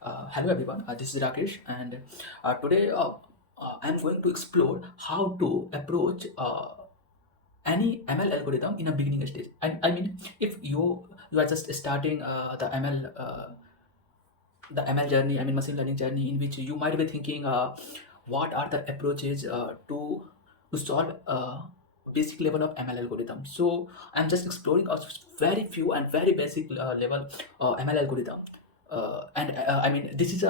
Hello everyone, this is Rakesh, and today I'm going to explore how to approach any ML algorithm in a beginning stage. I mean, if you are just starting the ML journey, I mean machine learning journey, in which you might be thinking, what are the approaches to solve basic level of ML algorithm. So I'm just exploring a very few and very basic level ML algorithm. I mean, this is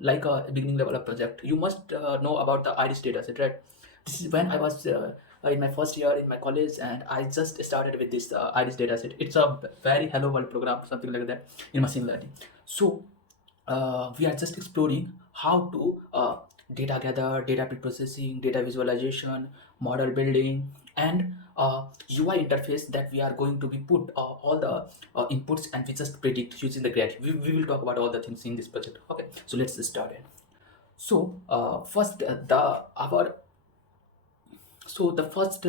like a beginning level of project. You must know about the iris dataset, right? This is when I was in my first year in my college, and I just started with this iris dataset. It's a very hello world program, something like that, in machine learning. So we are just exploring how to data gather, data preprocessing, data visualization, model building, and UI interface that we are going to be put all the inputs, and we just predict using the Gradio. We will talk about all the things in this project. Okay, so let's start it. So first, the our so the first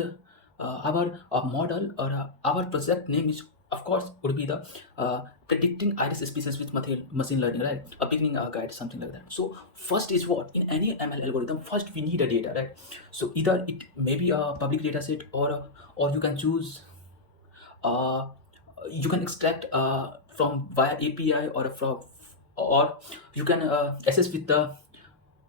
our model or our project name is, of course, would be the predicting iris species with machine learning, right? A beginning guide, something like that. So first is what in any ML algorithm, first we need a data, right? So either it may be a public data set, or you can choose uh, you can extract from via API, or you can assess with the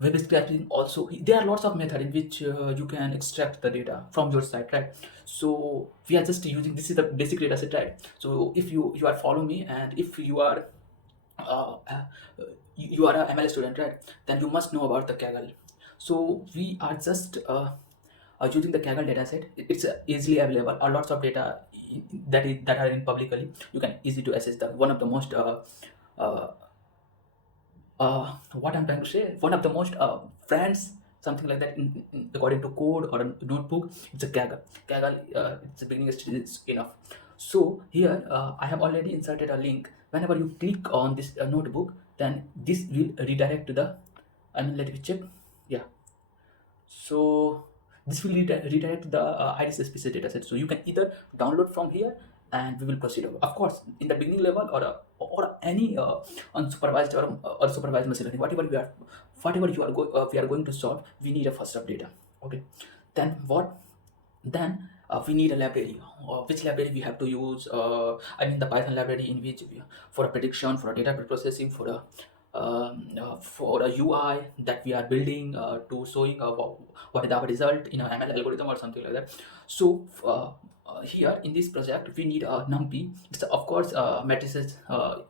web scraping also. There are lots of methods in which you can extract the data from your site, right? So we are just using, this is the basic data set, right? So if you are following me, and if you are uh, uh, you are a ML student, right, then you must know about the Kaggle. So we are just using the Kaggle dataset. It's easily available. Lots of data that are in publicly. You can easy to access the one of the most uh, what I'm trying to say, one of the most friends, something like that, according to code or a notebook, it's a Kaggle. Kaggle, it's a beginning stage is enough. So here I have already inserted a link. Whenever you click on this notebook, then this will redirect to the, I mean, let me check. Yeah. So this will redirect to the iris species dataset. So you can either download from here, and we will proceed. Of course, in the beginning level, or any unsupervised or supervised machine learning, whatever we are going to solve, we need a first of data. Okay. Then what? Then we need a library. Which library we have to use? I mean the Python library, in which for a prediction, for a data preprocessing, for a UI that we are building to showing what is our result in an ML algorithm or something like that. So here in this project we need a NumPy. It's of course matrices.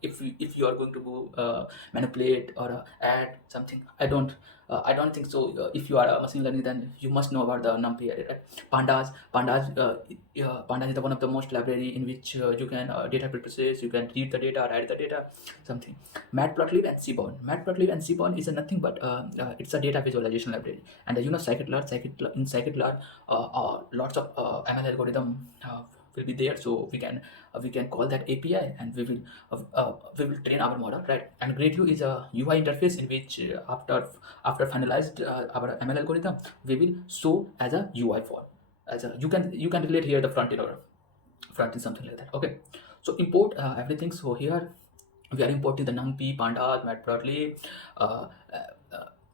If you are going to manipulate or add something, I don't think so. If you are a machine learning, then you must know about the NumPy, right? Pandas is the one of the most library in which you can data preprocess, you can read the data, write the data, something. Matplotlib and Seaborn. Matplotlib and Seaborn is a nothing but it's a data visualization library. And you know, in scikit-learn, lots of ML algorithm will be there, so we can call that API, and we will train our model, right? And Gradio is a UI interface in which after finalized our ML algorithm, we will show as a UI form. As a, you can relate here the front end or front end, something like that. Okay, so import everything. So here we are importing the NumPy, Pandas, Matplotlib, uh,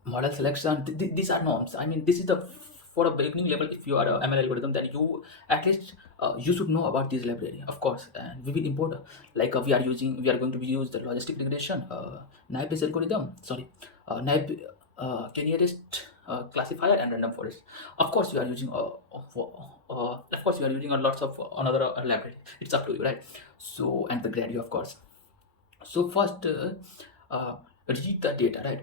model selection. These are norms. I mean, this is the for a beginning level. If you are a ML algorithm, then you at least you should know about this library, of course. And we will import like we are going to be use the logistic regression, naive Bayes algorithm. Sorry, naive k-nearest classifier and random forest. Of course, you are using of course you are using a lots of another library. It's up to you, right? So, and the Gradio, of course. So first read the data, right?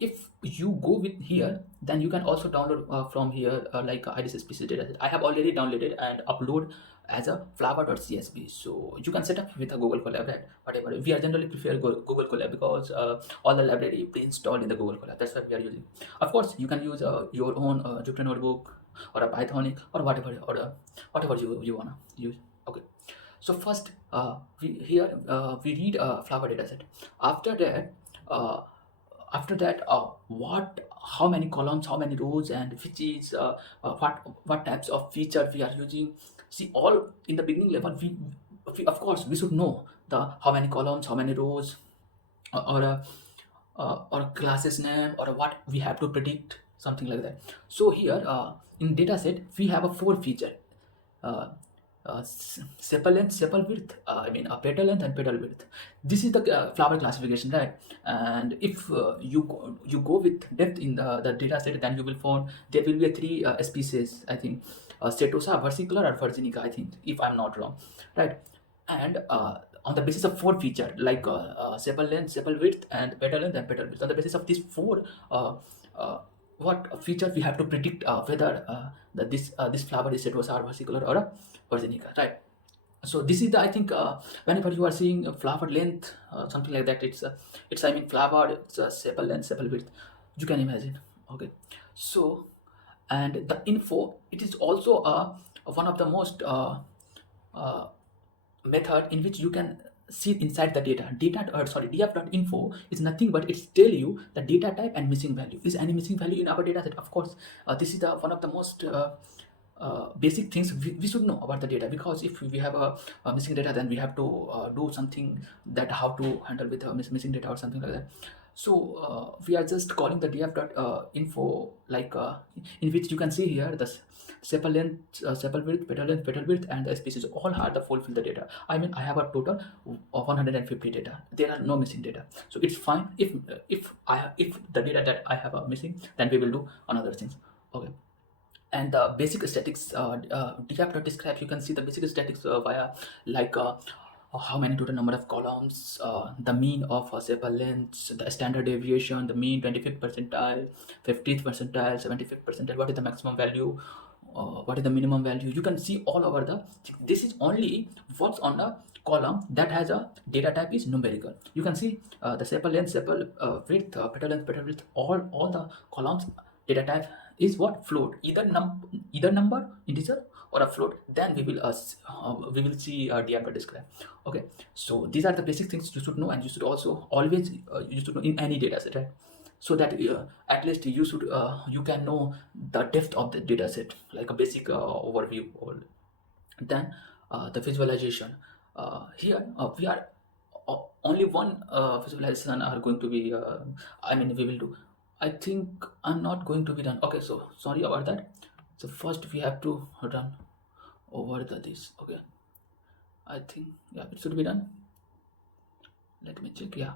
If you go with here, then you can also download from here like iris species data. I have already downloaded and upload as a flower.csv. So you can set up with a Google Colab, right? Whatever, we are generally prefer Google Colab because all the library pre-installed in the Google Colab. That's what we are using. Of course, you can use your own Jupyter notebook or a Pythonic or whatever, or whatever you wanna use. Okay. So first, we read a flower dataset. After that, uh, how many columns, how many rows, and which is what types of feature we are using. See, all in the beginning level, we of course we should know the how many columns, how many rows, or or a class's name or what we have to predict, something like that. So here in dataset we have a 4 feature: uh, sepal length, sepal width, petal length and petal width. This is the flower classification, right? And if you go with depth in the data set, then you will find there will be a 3 species, I think, Setosa, versicolor or virginica, I think, if I'm not wrong, right? And on the basis of 4 feature like sepal length, sepal width and petal length and petal width, on the basis of these 4 uh, uh, what feature we have to predict whether this flower is Setosa or versicolor or a virginica, right? So this is the, I think, whenever you are seeing a flower length, something like that, it's, I mean, flower, it's a sepal length, sepal width, you can imagine. Okay, so, and the info, it is also one of the most uh, method in which you can see inside the df.info is nothing but it's tell you the data type and missing value. Is any missing value in our data set? Of course, this is the one of the most basic things we should know about the data, because if we have a missing data, then we have to do something that how to handle with missing data or something like that. So we are just calling the df.info, like in which you can see here the sepal length, sepal width, petal width, and the species all are the fulfill the data. I mean, I have a total of 150 data. There are no missing data, so it's fine. If the data that I have are missing, then we will do another things. Okay. And the basic statics describe, you can see the basic statics via like how many total number of columns, the mean of sepal lengths, the standard deviation, the mean, 25th percentile, 50th percentile, 75th percentile, what is the maximum value, what is the minimum value. You can see all over the, this is only works on a column that has a data type is numerical. You can see the sepal length, sepal width, petal length, petal width, all the columns data type is what? Float, either number, integer, or a float. Then we will see df describe. Okay, so these are the basic things you should know, and you should also always you should know in any data set, right? So that at least you can know the depth of the data set, like a basic overview. Or then the visualization. Here we are only one visualization are going to be we will do. I think I'm not going to be done. Okay, so sorry about that. So first we have to run over this. Okay, I think, yeah, it should be done. Let me check. Yeah,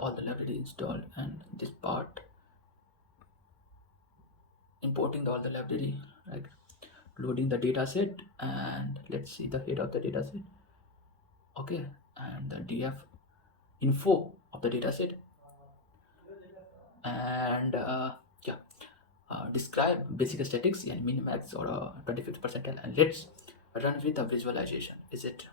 all the library installed, and this part importing all the library, right? Loading the data set, and let's see the head of the data set. Okay, and the df info of the data set, and describe basic statics and min-max or 25th percentile, and let's run with the visualization. Is it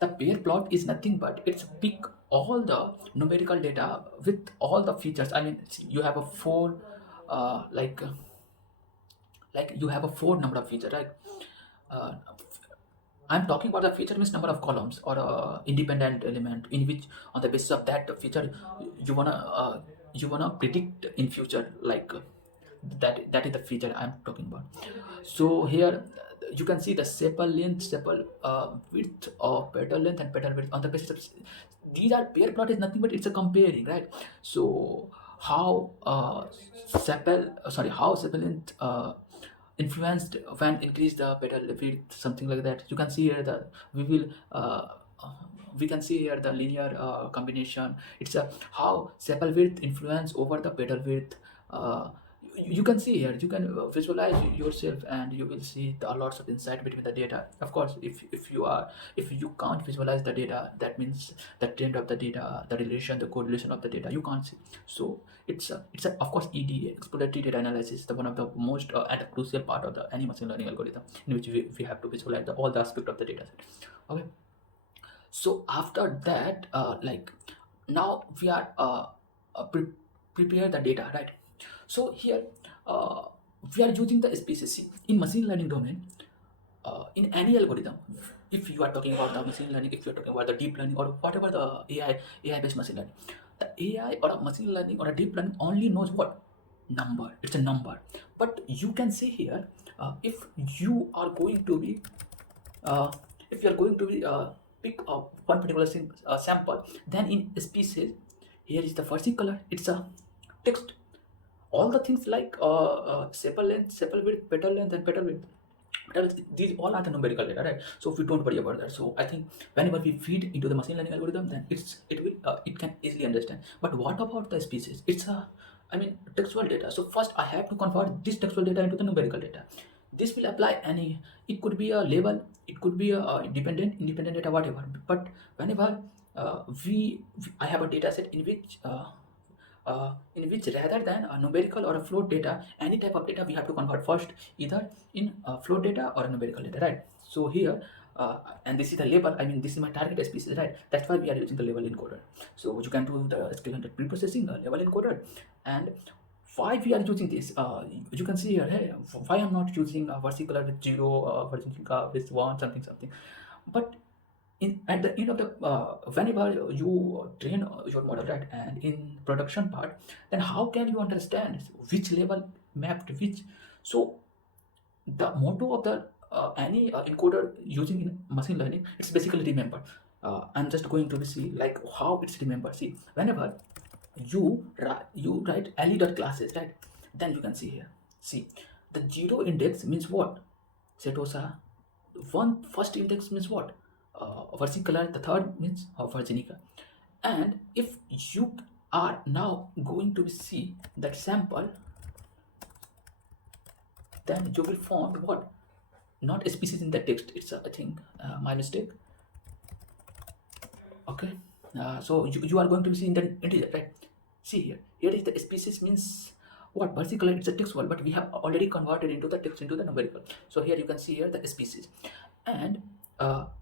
the pair plot is nothing but it's pick all the numerical data with all the features. I mean, you have a 4 like you have a 4 number of feature, right? uh, I'm talking about the feature means number of columns or independent element in which on the basis of that feature you wanna predict in future, like that is the feature I'm talking about. So here you can see the sepal length, sepal width of petal length and petal width on the basis of these are pair plot is nothing but it's a comparing, right? So how how sepal length influenced when increase the petal width, something like that. You can see here the we will we can see here the linear combination. It's a how sepal width influence over the petal width. uh, you can see here, you can visualize yourself, and you will see the lots of insight between the data. Of course, if you can't visualize the data, that means the trend of the data, the relation, the correlation of the data, you can't see. So it's a of course EDA, exploratory data analysis, the one of the most and a crucial part of the any machine learning algorithm, in which we have to visualize all the aspect of the data set. Okay, so after that now we are prepare the data, right? So here uh, we are using the species in machine learning domain. In any algorithm, if you are talking about the machine learning, if you are talking about the deep learning or whatever the AI based machine learning, the AI or a machine learning or a deep learning only knows what number. It's a number. But you can see here, if you are going to be uh, if you are going to be pick one particular sample, then in species, here is the fuzzy color, it's a text. All the things like sepal length, sepal width, petal length, and petal width, these all are the numerical data, right? So if we don't worry about that, so I think whenever we feed into the machine learning algorithm, then it can easily understand. But what about the species? It's a, I mean, textual data. So first I have to convert this textual data into the numerical data. This will apply any, it could be a label, it could be a independent data, whatever. But whenever I have a data set in which rather than a numerical or a float data, any type of data we have to convert first either in float data or a numerical data, right? So here, and this is the label, I mean, this is my target species, right? That's why we are using the label encoder. So you can do the scikit-learn preprocessing label encoder. And why we are using this, you can see here, hey, why I'm not using a versicolor with 0, versicolor with 1, something. But at the end of the whenever you train your model, right, and in production part, then how can you understand which level mapped which? So the motto of the any encoder using in machine learning, it's basically remember. I'm just going to see like how it's remembered. See, whenever you write le.classes, right, then you can see here, see, the 0 index means what? Setosa. One first index means what? Versicolor. The third means virginica. And if you are now going to see that sample, then you will find what? Not a species in the text. It's I think my mistake. Okay. So you are going to see in the integer, right? See here. Here is the species means what? Versicolor. It's a textual, but we have already converted into the text into the numerical. So here you can see here the species. And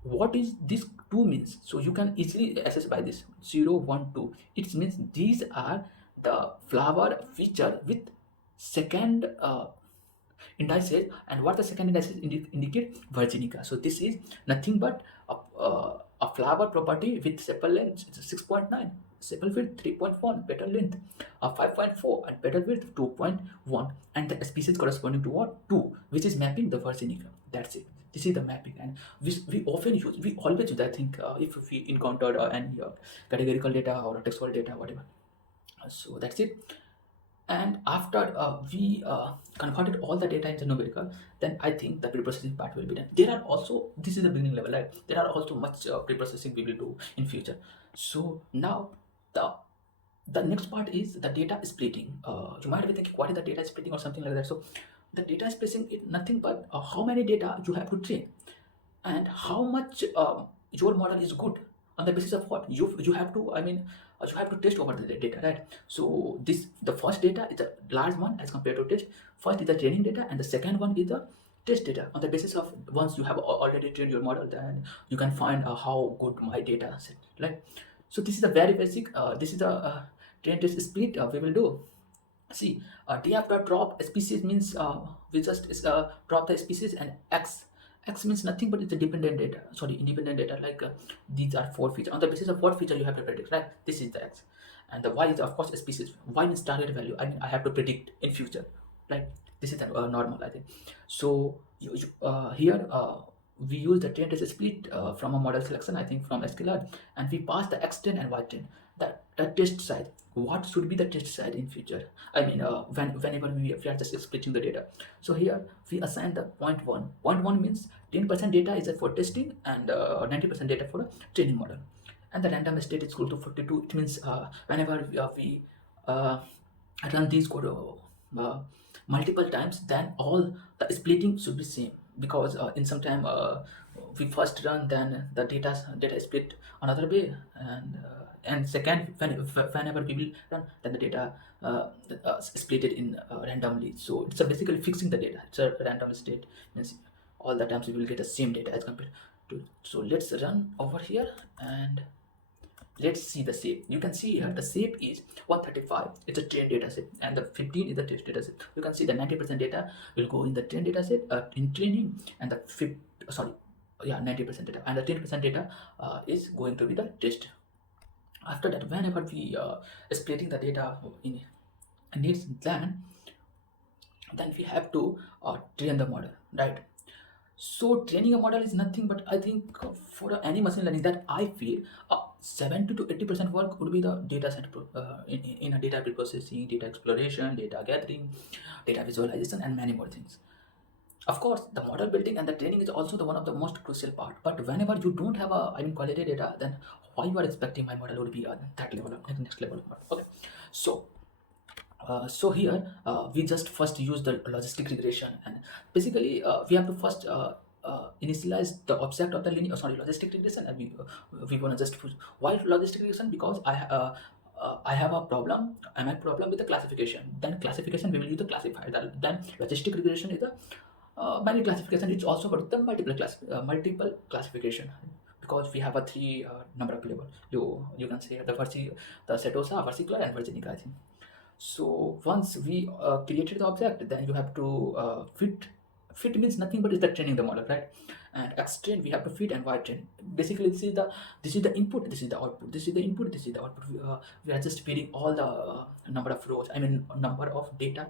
what is this 2 means? So you can easily access by this 0, 1, 2. It means these are the flower feature with second indices, and what the second indices indicate? Virginica. So this is nothing but a flower property with sepal length 6.9, sepal width 3.1, petal length 5.4, and petal width 2.1, and the species corresponding to what? 2, which is mapping the virginica. That's it. This is the mapping, and we always use, I think, if we encountered any categorical data or textual data, whatever. So that's it. And after we converted all the data into numerical, then I think the preprocessing part will be done. There are also, this is the beginning level, right? There are also much preprocessing we will do in future. So now the next part is the data splitting. You might be thinking, what is the data splitting or something like that? So the data splitting is nothing but how many data you have to train, and how much your model is good on the basis of what you have to, I mean, you have to test over the data, right? So the first data is a large one as compared to test. First is the training data, and the second one is the test data. On the basis of once you have already trained your model, then you can find how good my data set, right? So this is a very basic, this is the train test split we will do. See, df.drop species means we just drop the species, and x means nothing but it's a dependent data, sorry, independent data, like these are 4 features. On the basis of what feature you have to predict, right? This is the x, and the y is of course a species. Y means target value, I mean I have to predict in future, like this is the normal, I think. So here we use the train test split from a model selection, I think from sklearn, and we pass the x10 and y10, the test size. What should be the test size in future? I mean, whenever we are just splitting the data. So here we assign the 0.1. 0.1 means 10% data is for testing, and 90% data for a training model. And the random state is equal to 42. It means whenever we run these code multiple times, then all the splitting should be same, because in some time we first run, then the data split another way, and second, whenever we will run, then the data split it in randomly. So it's basically fixing the data. It's a random state, means all the times we will get the same data as compared to. So let's run over here, and let's see the shape. You can see here the shape is 135. It's a trained data set, and the 15 is the test data set. You can see the 90% data will go in the trained data set in training, and the 90% data, and the 10% data is going to be the test. After that, whenever we splitting the data in needs, then we have to train the model, right? So training a model is nothing but, I think, for any machine learning, that I feel 70 to 80% work would be the data set in a data preprocessing, data exploration, data gathering, data visualization, and many more things. Of course, the model building and the training is also the one of the most crucial part. But whenever you don't have quality data, then why you are expecting my model would be that level of next level of model? Okay, so here we just first use the logistic regression, and basically we have to first initialize the object of the logistic regression, and we want to just put why logistic regression, because I have a problem, and my problem with the classification. Then classification we will use the classifier. Then logistic regression is the binary classification. It's also about the multiple classification, because we have a three number of level. You can say the Setosa, versicolor, and Virginica, I think. So once we created the object, then you have to fit means nothing but is the training the model, right? And extrain we have to fit, and wire train. Basically this is the input, this is the output, this is the input, this is the output. We are just feeding all the number of rows, number of data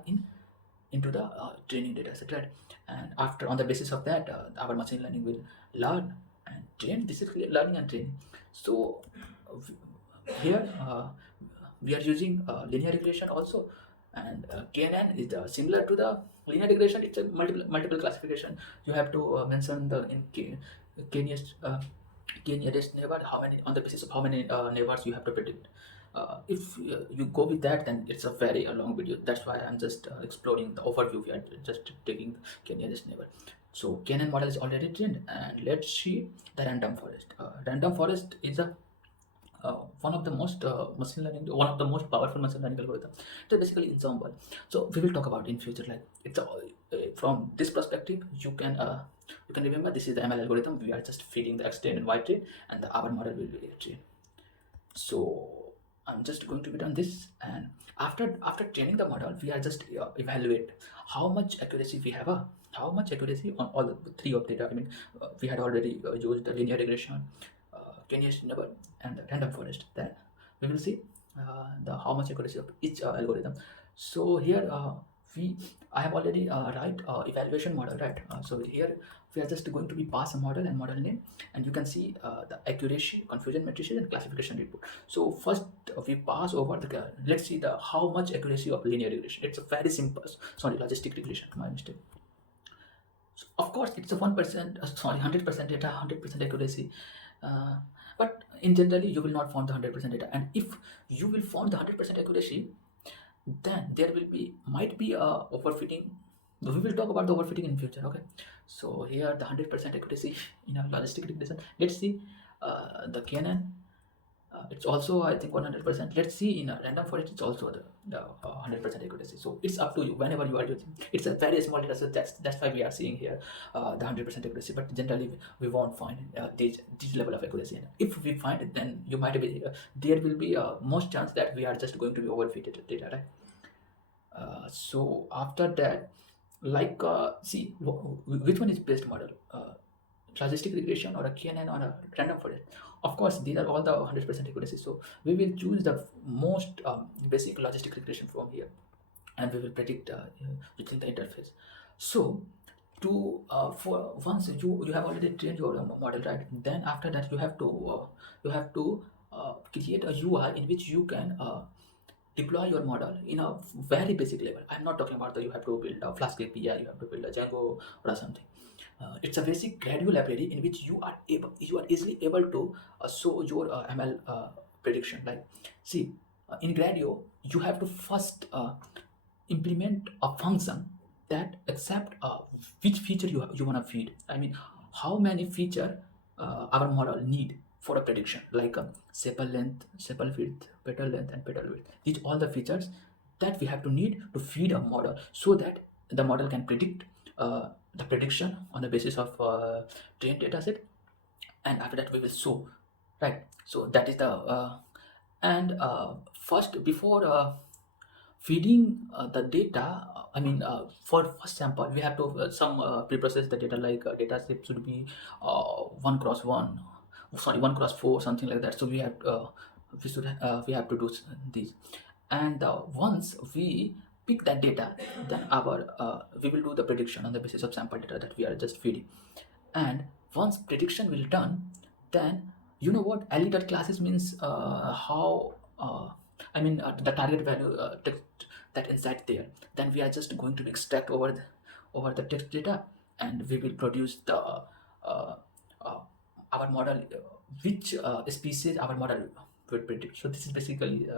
into the training data set, right? And after, on the basis of that, our machine learning will learn and train. This is learning and training. So here we are using linear regression also, and KNN is similar to the linear regression. It's a multiple classification. You have to mention the k nearest neighbor, how many, on the basis of how many neighbors you have to predict. If you go with that, then it's a very long video. That's why I'm just exploring the overview. We are just taking the nearest neighbor. So KNN model is already trained, and let's see the random forest. Random forest is a one of the most one of the most powerful machine learning algorithm. It's basically ensemble. So we will talk about in future. Like it's from this perspective, you can remember this is the ML algorithm. We are just feeding the extend and white tree, and our model will be a tree. So I'm just going to be done this, and after training the model, we are just evaluate how much accuracy we have. How much accuracy on all the three of data. We had already used the linear regression, Kenya's neighbor, and the random forest. Then we will see the how much accuracy of each algorithm. So here I have already write evaluation model, right? So here we are just going to be pass a model and model name, and you can see the accuracy, confusion matrices, and classification report. So first we pass over the let's see the how much accuracy of linear regression. It's a very simple, sorry, logistic regression, my mistake. So of course it's a 1%, sorry, 100% data, 100% accuracy. Uh, but in generally you will not find the 100% data, and if you will find the 100% accuracy, then there will be might be a overfitting. We will talk about the overfitting in future. Okay, so here the 100% accuracy in a logistic regression. Let's see the KNN. It's also, I think, 100%. Let's see in a random forest, it's also the 100% accuracy. So it's up to you whenever you are using. It's a very small data set. That's why we are seeing here the 100% accuracy. But generally we won't find this level of accuracy. And if we find it, then you might be there will be most chance that we are just going to be overfitted data, right? So after that, like see which one is best model, logistic regression or a KNN or a random forest. Of course these are all the 100% accuracy, so we will choose the most basic logistic regression from here, and we will predict within the interface. So to for once you have already trained your model, right? Then after that you have to create a UI in which you can deploy your model in a very basic level. I'm not talking about that you have to build a Flask API, you have to build a Django or something. It's a basic Gradio library in which you are easily able to show your ML prediction. Like, see, in Gradio, you have to first implement a function that accept which feature you want to feed. How many feature our model need for a prediction, like sepal length, sepal width, petal length, and petal width. These all the features that we have to need to feed a model so that the model can predict the prediction on the basis of trained data set, and after that we will show, right? So that is the and first before feeding the data, for first sample we have to some pre-process the data, like data set should be 1 cross 1, sorry, 1 cross 4, something like that. So we have to do these, and once we pick that data, then our we will do the prediction on the basis of sample data that we are just feeding. And once prediction will done, then you know what alligator classes means, how the target value text that inside there, then we are just going to extract over the text data, and we will produce the our model, which species our model will predict. So this is basically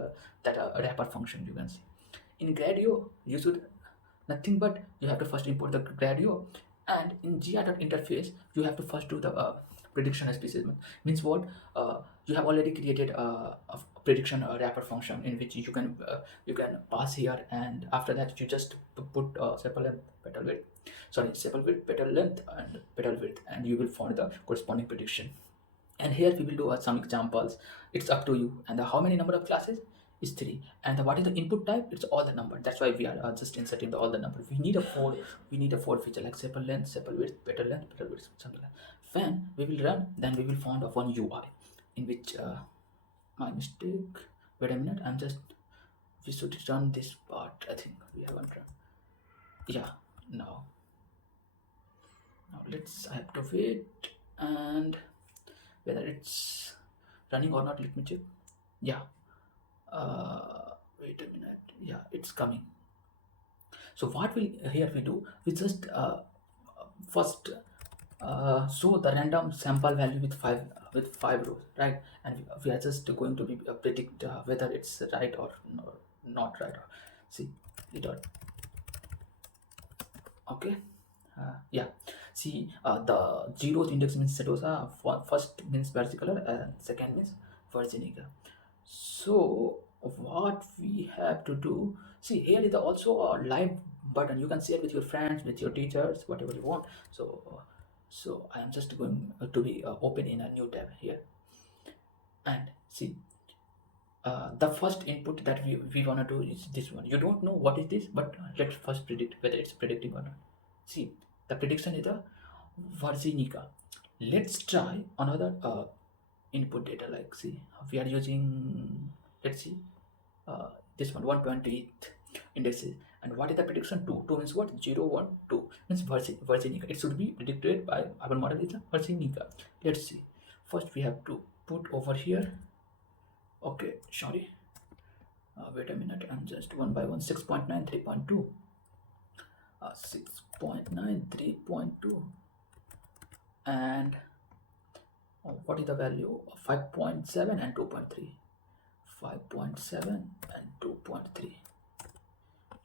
that wrapper function you can see. In Gradio, you should nothing but you have to first import the Gradio, and in gr.interface you have to first do the prediction species. Means what? You have already created a prediction wrapper function in which you can pass here, and after that you just put sepal length, petal width, sepal width, petal length, and petal width, and you will find the corresponding prediction. And here we will do some examples. It's up to you. And how many number of classes is 3, and what is the input type? It's all the number. That's why we are just inserting all the number. We need a for feature like sepal length, sepal width, petal width, something like that. When we will run, then we will find of one UI in which my mistake, wait a minute, we should run this part. I think we haven't run. Yeah, now I have to wait, and whether it's running or not, let me check. Yeah, wait a minute. Yeah, it's coming. So what we do, we just first show the random sample value with five rows, right? And we are just going to be predict whether it's right or not right. See it dot. Okay. Yeah, see, the zeros index means setosa, first means versicolor, and second means virginica. So what we have to do, see, here is also a live button. You can share with your friends, with your teachers, whatever you want. So I am just going to be open in a new tab here, and see, the first input that we want to do is this one. You don't know what is this, but let's first predict whether it's predicting or not. See, the prediction is the virginica. Let's try another input data. Like, see, we are using, let's see, this one 128 indexes. And what is the prediction? 2 means what? 0 1 2 means virginica. It should be predicted by our model is a virginica. Let's see. First we have to put over here. Okay, sorry, wait a minute, I'm just one by one. 6.9 3.2, 6.9 3.2, and what is the value? 5.7 and 2.3, 5.7 and 2.3.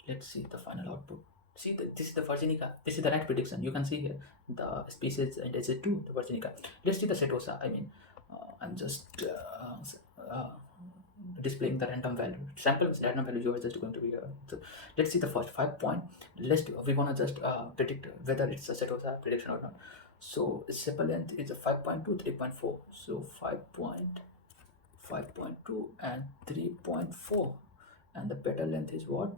Let's see the final output. See, this is the virginica. This is the right prediction. You can see here the species and Dataset, the virginica. Let's see the setosa. I'm just displaying the random value. Sample is random value. You are just going to be so let's see the first 5 point. We want to just predict whether it's a setosa prediction or not. So sepal length is a 5.2 3.4. So 5.2 and 3.4, and the petal length is what?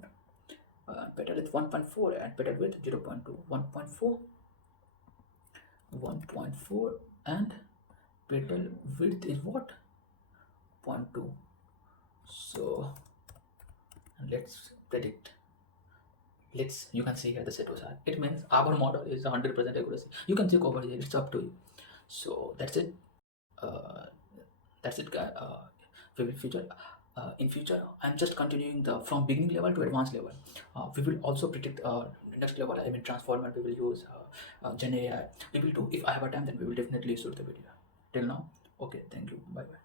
Petal width 1.4 and petal width 0.2. 1.4, and petal width is what? 0.2. So let's predict. You can see here the setosa. It means our model is 100% accuracy. You can check over here. It's up to you. So that's it. In future, I'm just continuing from beginning level to advanced level. We will also predict next level. Transformer. We will use Gen AI. We will do. If I have a time, then we will definitely shoot the video. Till now, okay. Thank you. Bye bye.